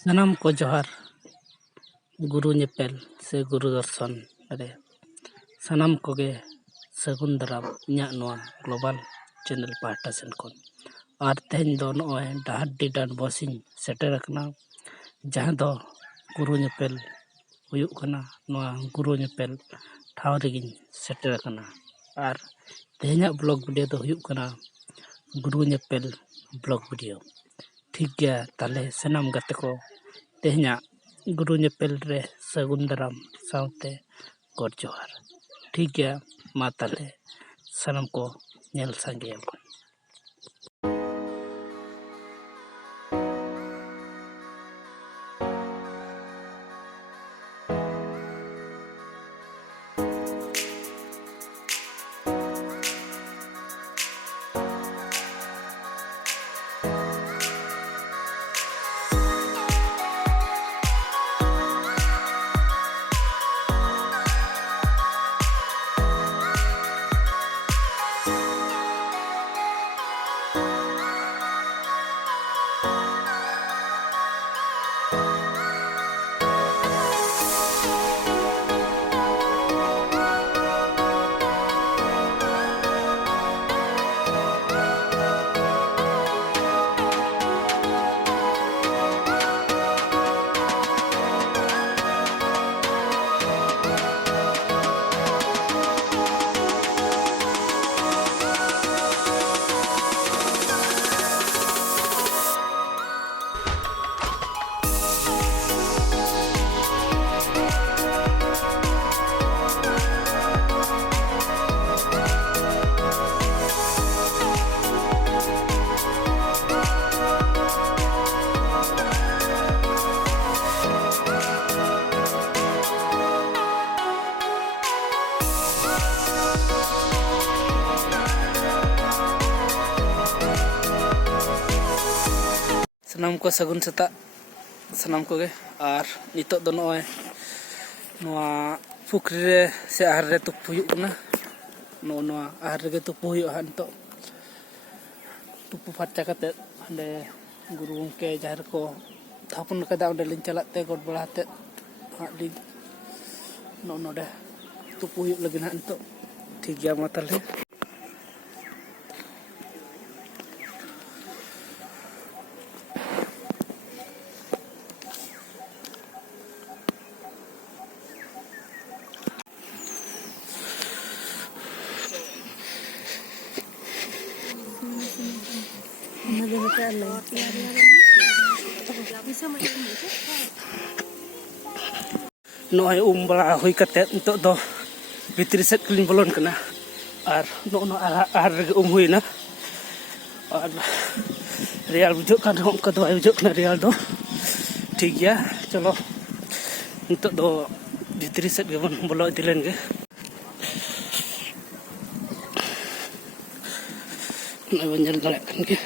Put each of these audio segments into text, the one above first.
ᱥᱟᱱᱟᱢ ᱠᱚ ᱡᱚᱦᱟᱨ ᱜᱩᱨᱩ ᱧᱮᱯᱮᱞ ᱥᱮ ᱜᱩᱨᱩ ᱫᱚᱨᱥᱚᱱ ᱨᱮ ᱥᱟᱱᱟᱢ ᱠᱚᱜᱮ ᱥᱟᱹᱜᱩᱱ ᱫᱟᱨᱟᱢ ᱤᱧᱟᱹᱜ ᱱᱚᱣᱟ ᱜᱞᱳᱵᱟᱞ ᱪᱮᱱᱮᱞ ᱯᱟᱦᱴᱟ ᱥᱮᱱ ᱠᱷᱚᱱ ᱟᱨ ᱛᱮᱦᱮᱧ ᱫᱚ ᱱᱚᱜᱼᱚᱭ ᱰᱟᱦᱟᱨᱰᱤ ᱰᱟᱱ ᱵᱚᱥᱤᱧ ᱥᱮᱴᱮᱨ ᱟᱠᱟᱱᱟ ᱡᱟᱦᱟᱸ ᱫᱚ ᱜᱩᱨᱩ ᱧᱮᱯᱮᱞ ᱦᱩᱭᱩᱜ ᱠᱟᱱᱟ ᱱᱚᱣᱟ ᱜᱩᱨᱩ ᱧᱮᱯᱮᱞ ᱴᱷᱟᱶ ᱨᱮᱜᱤᱧ ᱥᱮᱴᱮᱨ ᱟᱠᱟᱱᱟ ᱟᱨ ᱛᱮᱦᱮᱧᱟᱜ ᱵᱞᱚᱜ ᱵᱷᱤᱰᱤᱭᱳ ᱫᱚ ᱦᱩᱭᱩᱜ ᱠᱟᱱᱟ ᱜᱩᱨᱩ ᱧᱮᱯᱮᱞ ᱵᱞᱚᱜ ᱵᱷᱤᱰᱤᱭᱳ ᱴᱷᱤक गया ताले सनाम गाते को तेहना गुरु ñepel रे सगुन दाराम साउते गॉड जोहार ठीक गया मा ताले सनाम को नेल सांगे सनाम को सगुन सेता सनाम को गे और नितो दो नॉय नोआ पुखरी रे से आहर रे तुप हुयुग कना नोआ आहर रे तुप हुयुग हा नितो तुप फारचा कते हंडे गुरु के जहर को थापन कदा ओंडे लिन चलाते गोड बड़ाते हाडी नो नोडे तुप हुयुग लगिन हा नितो ठीक गया मा ताले नॉय बड़ा हुई कते नितो दो भितरी सेट क्लीन बोलन कना और नो आहार रे हुईना और रियल बुझो कान हम का दो बुझो कना रियल दो ठीक गया चलो नितो दो भितरी सेट के बन बोलो दिलेन गे नॉय बंजल दले कन के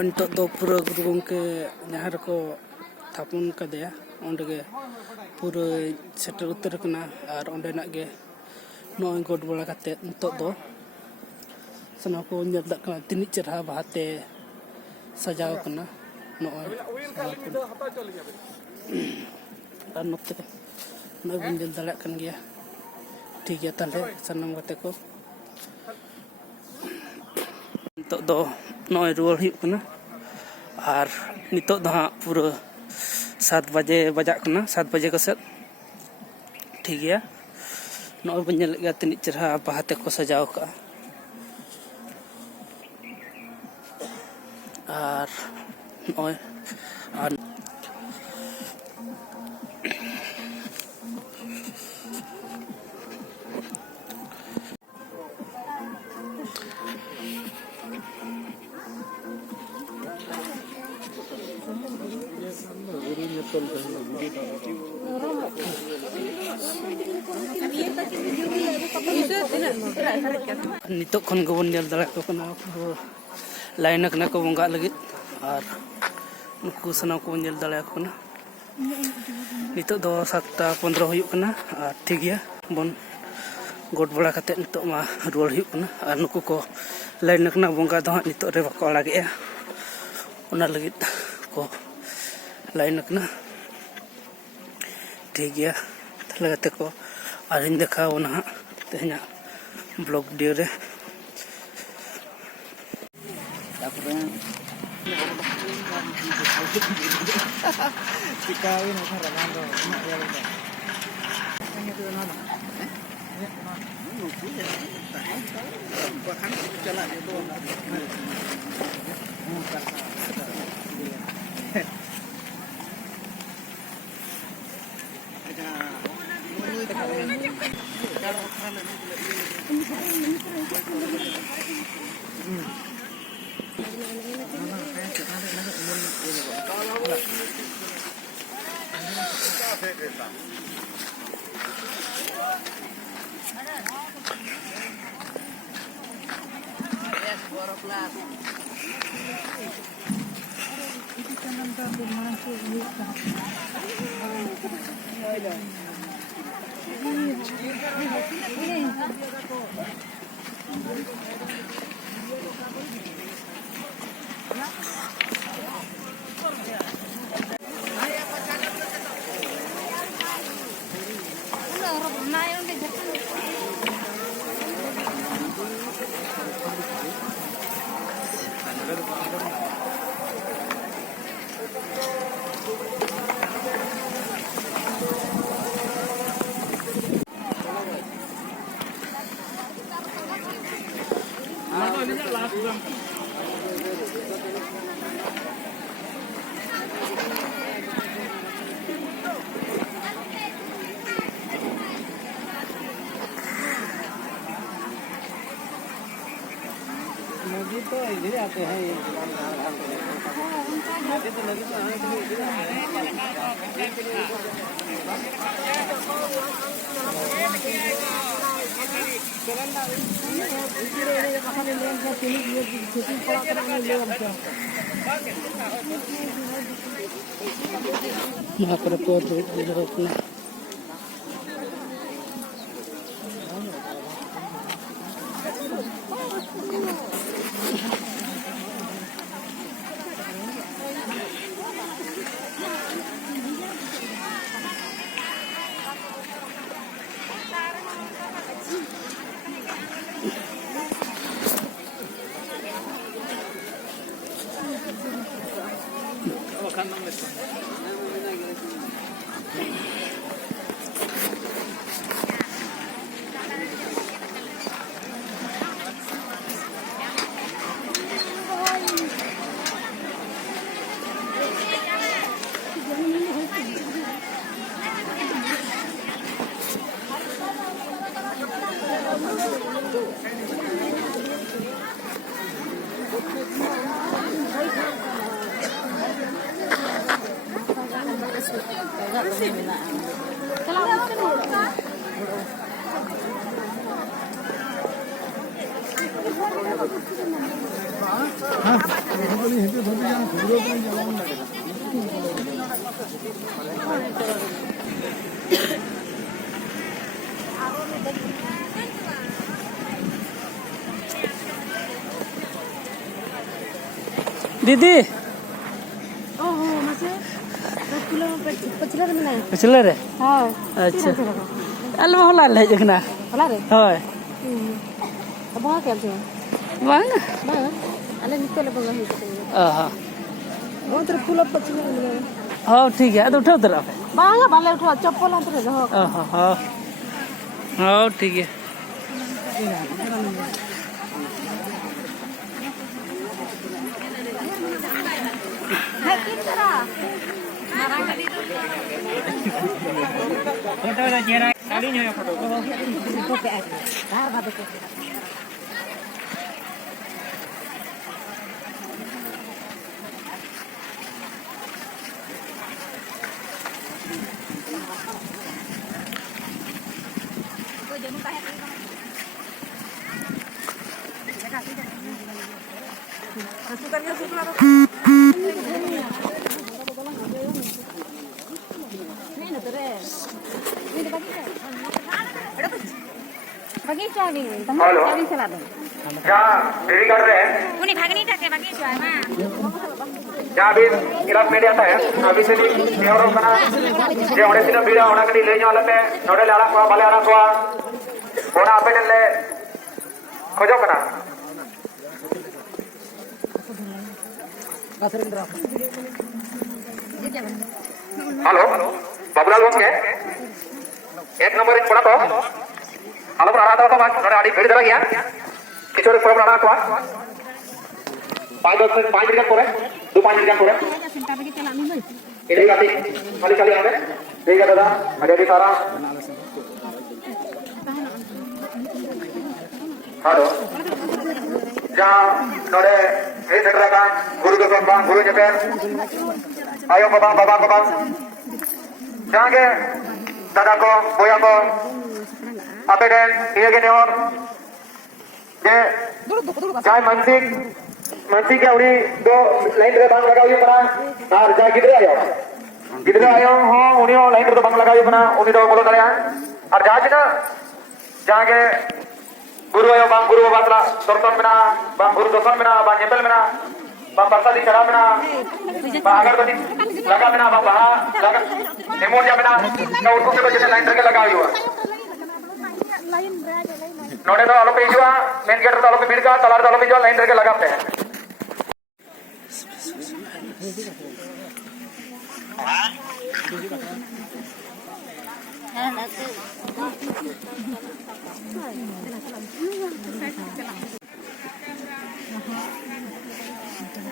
नितो दो पूरा गुरु गंके जहाँ को थापन कदेया ओंडे पूरा सेटर उतर कना और ओंडेना गे नॉय गोड बड़ा कते नितो दो सना को नेल दा कना तिनि चरहा बाते सजाव कना नॉय और नोते नॉय बन जल दाड़ा कन गया ठीक है ताले सनम गते को नितो दो नॉय रुआर हुयुग कना और नितो दो हाँ पूरा 7 बजे बजा कना 7 बजे कसेद ठीक है नॉय बन जल गया तिनी चरहा बाहाते को सजाव का और नॉय और नितो खन गबन जल दाड़ा को कना लाइन कना को बंगा लगित और नुकु सना को जल दाड़ा को कना नितो दो 7:15 हुयुग कना और ठीक गया बन गोट बड़ा कते नितो मा रुआर हुयुग कना और नुकु को लाइन कना बंगा दो नितो रे बाको अड़ागे ओना लगित को लाइन कना ठीक गया तले गते को आरिन देखा ओना तेहना ब्लॉग वीडियो रे मोदी तो इधर आते हैं यहाँ पर दीदी masih 10 km. पिछले रे अच्छा अल में होला ले जखना होला रे होय अब वहां क्या छे बांग अले निकल बगा ही हां वो तेरे फूल पछले में हां ठीक है तो उठाओ तरफ बांग बाले उठा चप्पल अंतर रहो हां हां हां ठीक है बगीचा भी हेलो गाड़ी चला दो क्या देरी कर रहे हैं उन्हें भागनी था के बगीचा है ना क्या अभी इलाज में आता है अभी से नहीं और कना ये ओडे दिन बीड़ा ओना कड़ी ले जाओ लते नोडे लाड़ा को बाले आरा को ओना आपे ले खोजो कना हेलो बाबूलाल बोल के एक नंबर इन पड़ा तो आलो पर आरा तो बात नोडे आड़ी भीड़ दरा गया किशोर प्रोग्राम आरा को 5 मिनट করে 2-5 মিনিট করে এটাই গাতি খালি খালি হবে ঠিক আছে দাদা আগে भी सारा हेलो जा नोडे हे सेटरा का गुरु दोसन बा गुरु जपे आयो बाबा जागे दादा को बोया को आपे den ये के और जे चाय मानसिक क्या उड़ी दो लाइन रे बांग लगाई पड़ा और जा गिदरे आयो हो उनी लाइन रे बांग लगाई पड़ा उनी दो बोलो दरिया और जाजना जाके गुरु आयो बांग गुरु बातला दर्शन मेना बांग गुरु दर्शन मेना बांग नेपल मेना बांग प्रसादी चढ़ा मेना बांग अगरबत्ती लगा मेना बांग बहा लगा नेमोनिया मेना का उठो के बजे लाइन रे लगाई हुआ नोडे तो आलो पे जुआ मेन गेट तो आलो पे भीड़ का तलार तो आलो पे जुआ लाइन रे लगाते हैं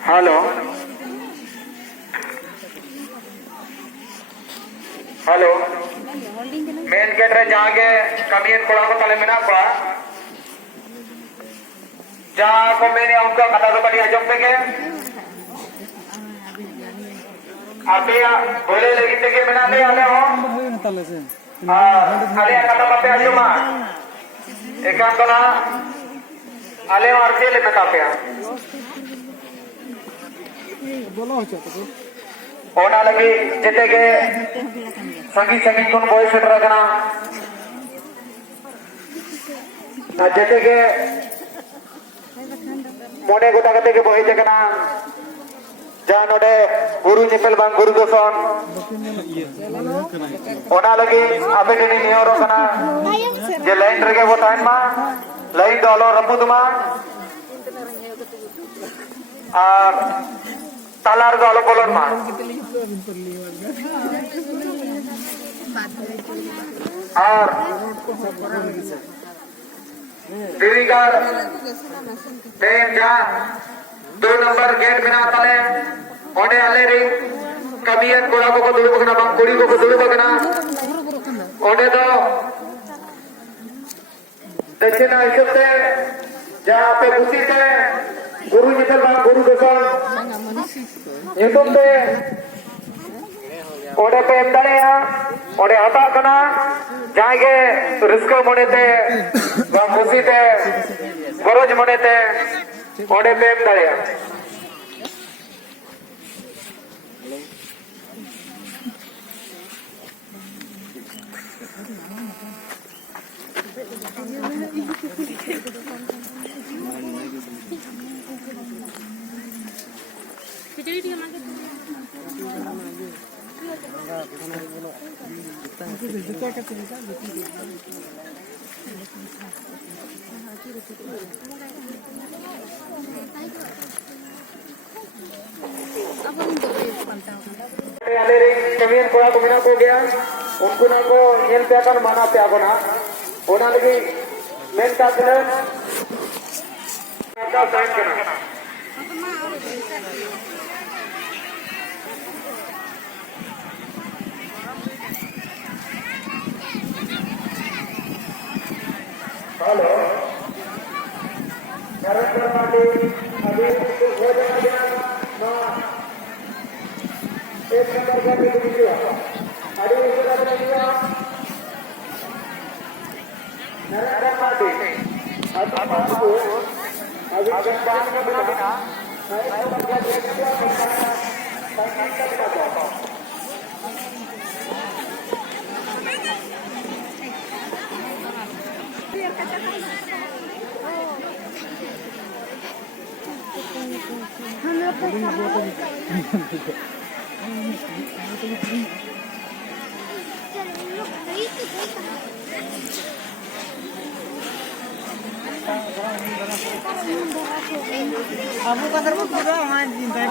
हेलो हेलो मेन गेट रे जाके कमियन कोड़ा को तले में ना पड़ा जा को मैंने उनका कथा तो कटी अजब पे के आते बोले लेकिन के बिना ले आले हो आले कथा पे आजो मा एकांत ना आले आरती ले कथा पे बोलो हो ओना लगी जेते के संगीत कोन बॉयस रखना जेते के मोने गोटा कते के बॉय जकना जा नोडे गुरु निपल बांग गुरु दोसन ओना लगी आपे नि नियोर कना जे लाइन रगे वो टाइम मा लाइन दलो रपुद मा और तालार दलो बोलन मा और दिरीगार टेम जा 2 नंबर गेट बिना तले ओडे आले रे कमियन कोड़ा को दुड़ी बगना बा कुड़ी को दुड़ी बगना ओडे तो दक्षिणा हिसते जहां पे उसी से गुरु निकल बा गुरु दोसन युतुम पे ओडे पे तले ओडे हता कना जागे रिस्क मोनेते बा खुशीते गरज मोनेते ओडे पे तले खिचड़ी kamian kola ko mina ko gaya unko na ko nyel pe akan mana pe ako na ona lagi men ka kena ka sign kena halo Narasimha Party अभी हो जाएगा ना एक नंबर का भी दिया अभी इसका दिया नरेंद्र पार्टी अभी जगपाल में बिना नए नंबर का दिया Abu kasar mo juga anjing teh.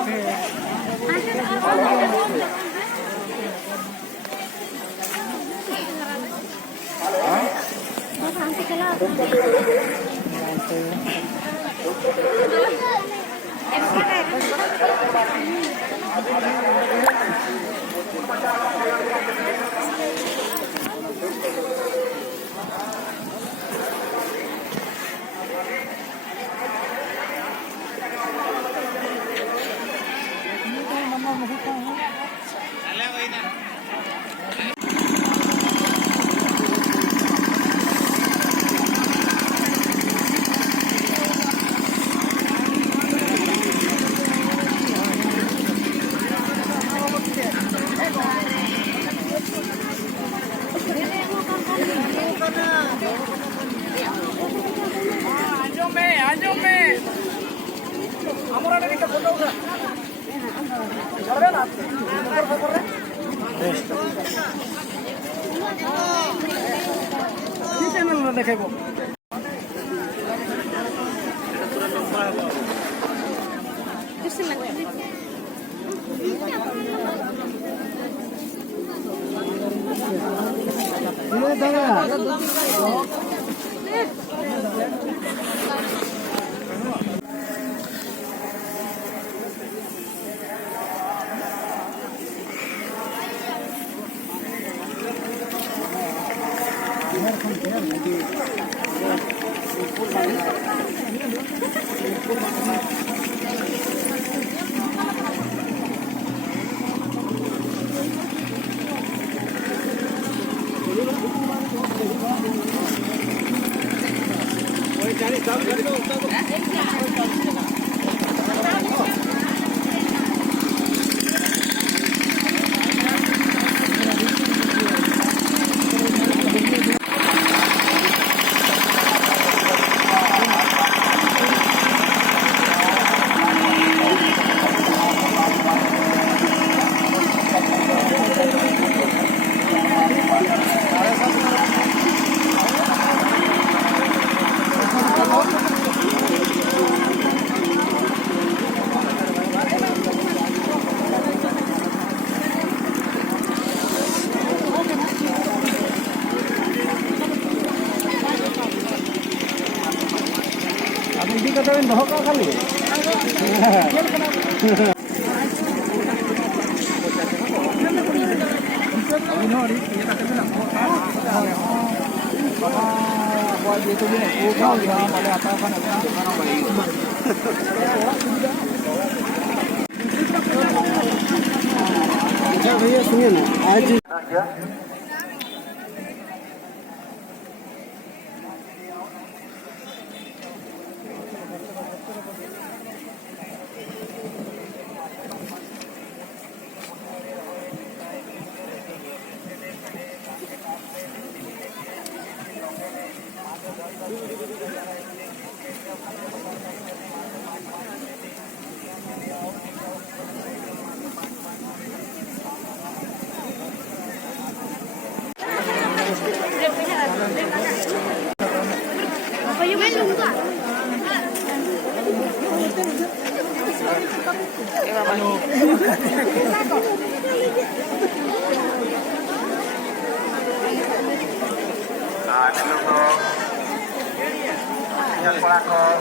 भैया सुनिए ना आज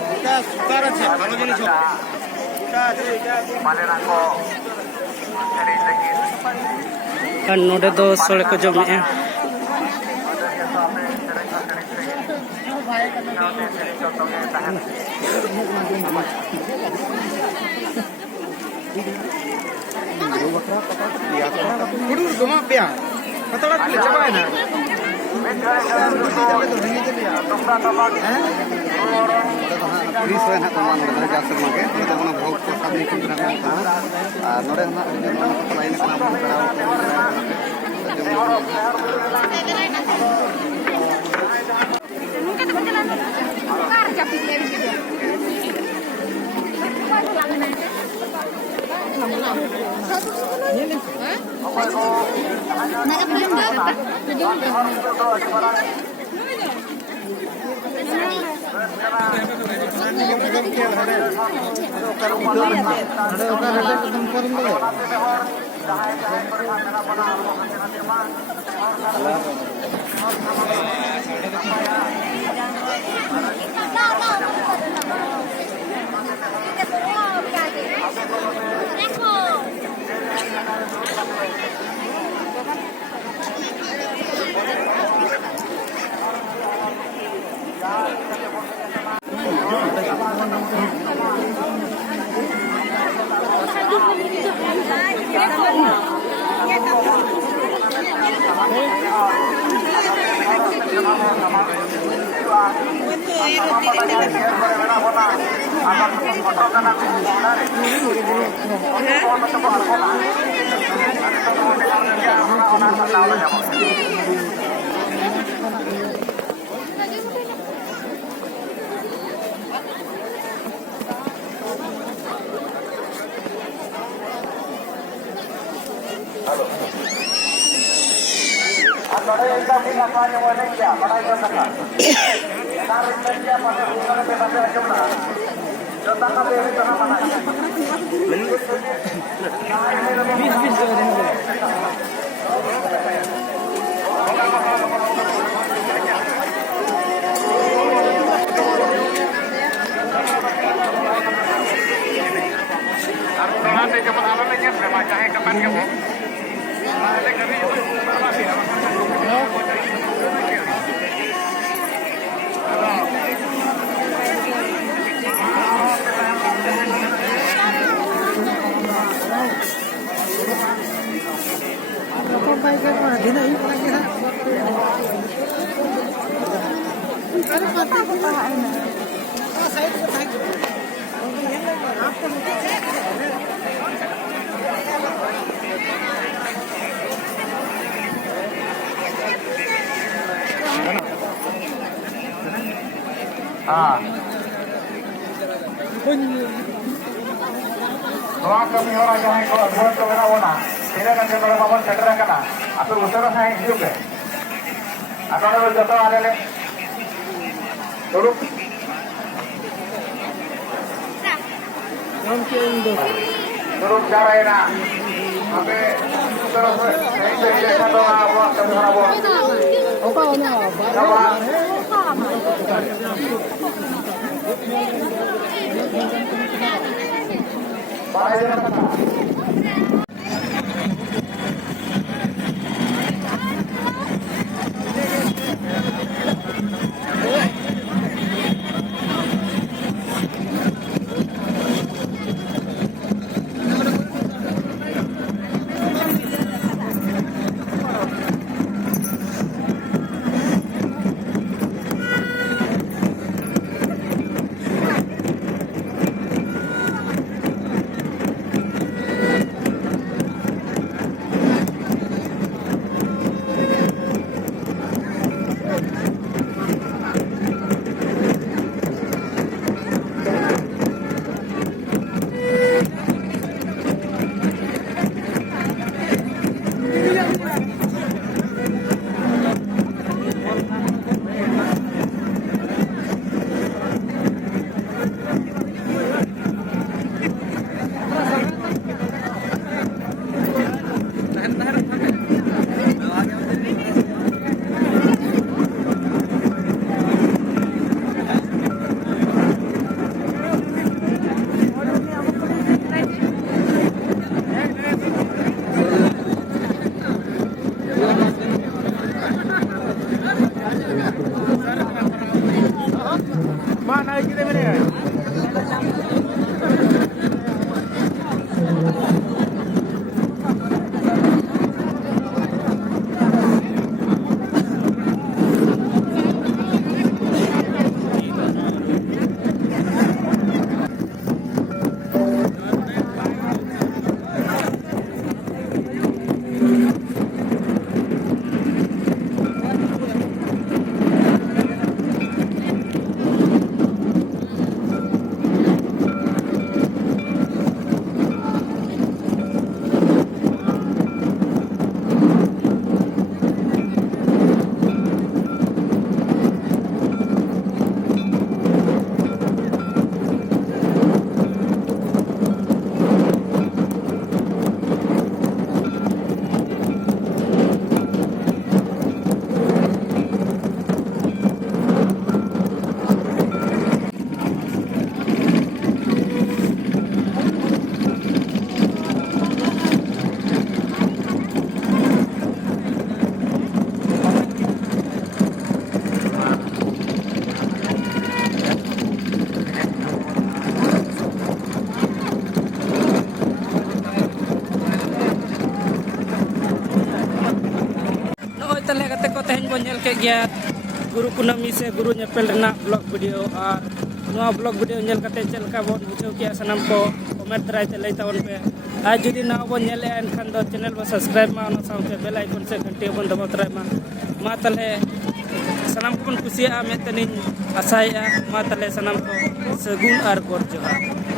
Kita sukar aja kalau jadi coba. Kan node do sole ko jomnya. Kudu goma pia. Kata lagi coba na. Risoi nak teman dengan jasa sebagai kita mana bawa kota ini kita nak nore nak lain kenapa Doa kami orang yang buat kamera wana, tidak akan kita lakukan secara kena. Atau usaha saya hidup deh. Atau kalau jatuh ada le, dulu. Dulu cara ini, sampai terus saya jadi satu apa kamera apa. Apa ini? Apa? नॉय तले कते को तेहन बो nail के गया गुरु कुनामी से गुरु नेपेल रना blog video और नोआ ब्लॉग वीडियो नेल कते चलका बोन बुझो किया सनम को कमेंट दाराय ते लई तावन पे आज जुदी ना बो नेले एनखान दो चैनल बो सब्सक्राइब मा ओना साउते बेल आइकन से घंटी बन दबा तराय मा तले सनम को कुसिया में तनी आसाया मा तले सनम को सगुन आर गोर जोहार।